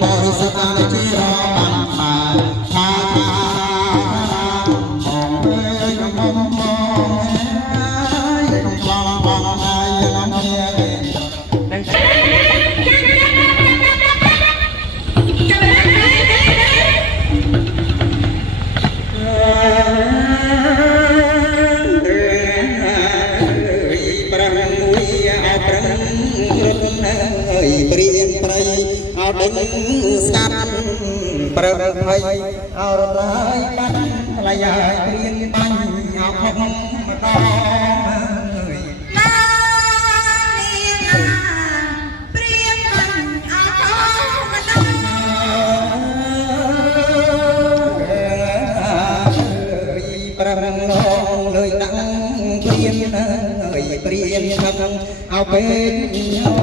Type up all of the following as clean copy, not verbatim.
បរិសុទ្ធអានជារបានបានថាព្រៀនប្រៃអោដេញស្កាត់ប្រឹកភ័យអោរឡាយបាត់ថ្លៃហើយព្រៀនបាញ់អោខំម្ដងប្រឹងឡងលើដាក់ព្រៀនហើយព្រៀនខំអោពេក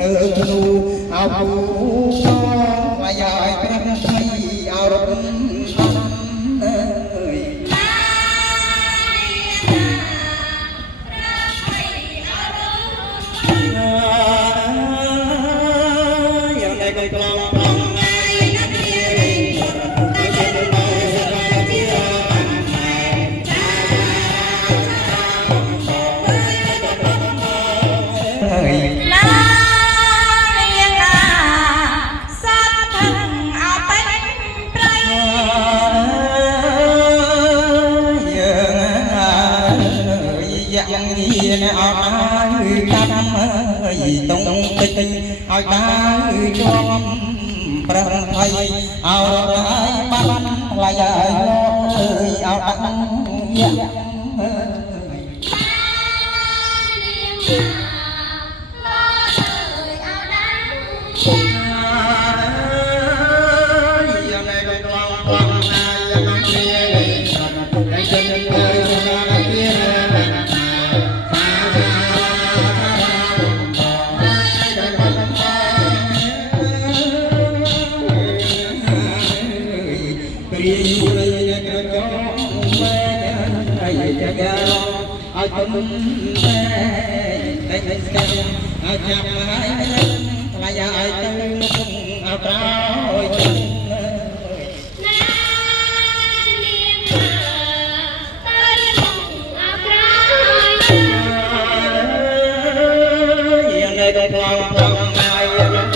លើធ្នូអោពូវាយឲ្យប្រឹងថ្មីអោរត់យ៉ាងតែកន្លងយ៉ាងនេះអត់ហើយកាត់ហើយតុងតិចឲ្យដែរជាប់ប្រឹងភ័យឲ្យហើយបាត់ថ្លៃហើយអើយឲ្យដាក់ឲ្យទុំតែតែស្គាល់ឲ្យចាប់ហើយថ្លៃឲ្យទៅមុខឲ្យក្រោយណានាងទៅមុខឲ្យក្រោយយ៉ាងនៅក្នុងផ្លងហើយ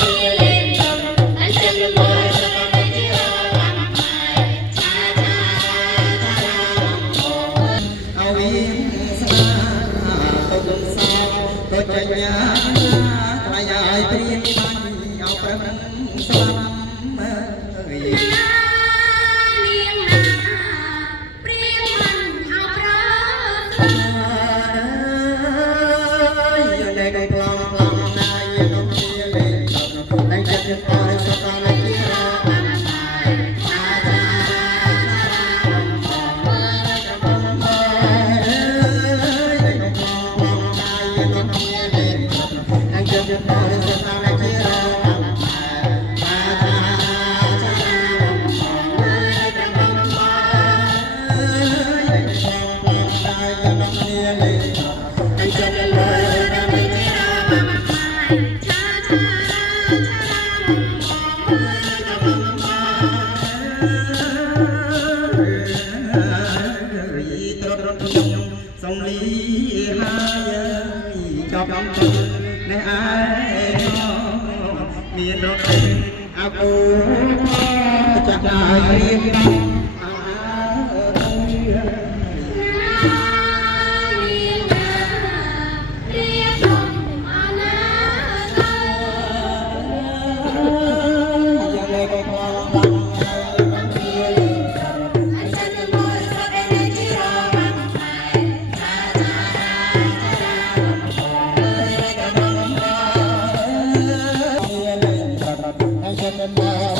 ចញ្ញាថ្លៃឲ្យព្រៀនបាញ់ឲ្យប្រឹងស្លាប់នាងព្រៀនបាញ់ឲ្យប្រឹងយ៉ាងតែកន្លងណាយក្នុងជាលេងតែចិត្តបរិសុទ្ធអានជារបានសំលីហើយចាប់នេះឯងមានរត់អាគូចាក់ហើយរៀបចំBye.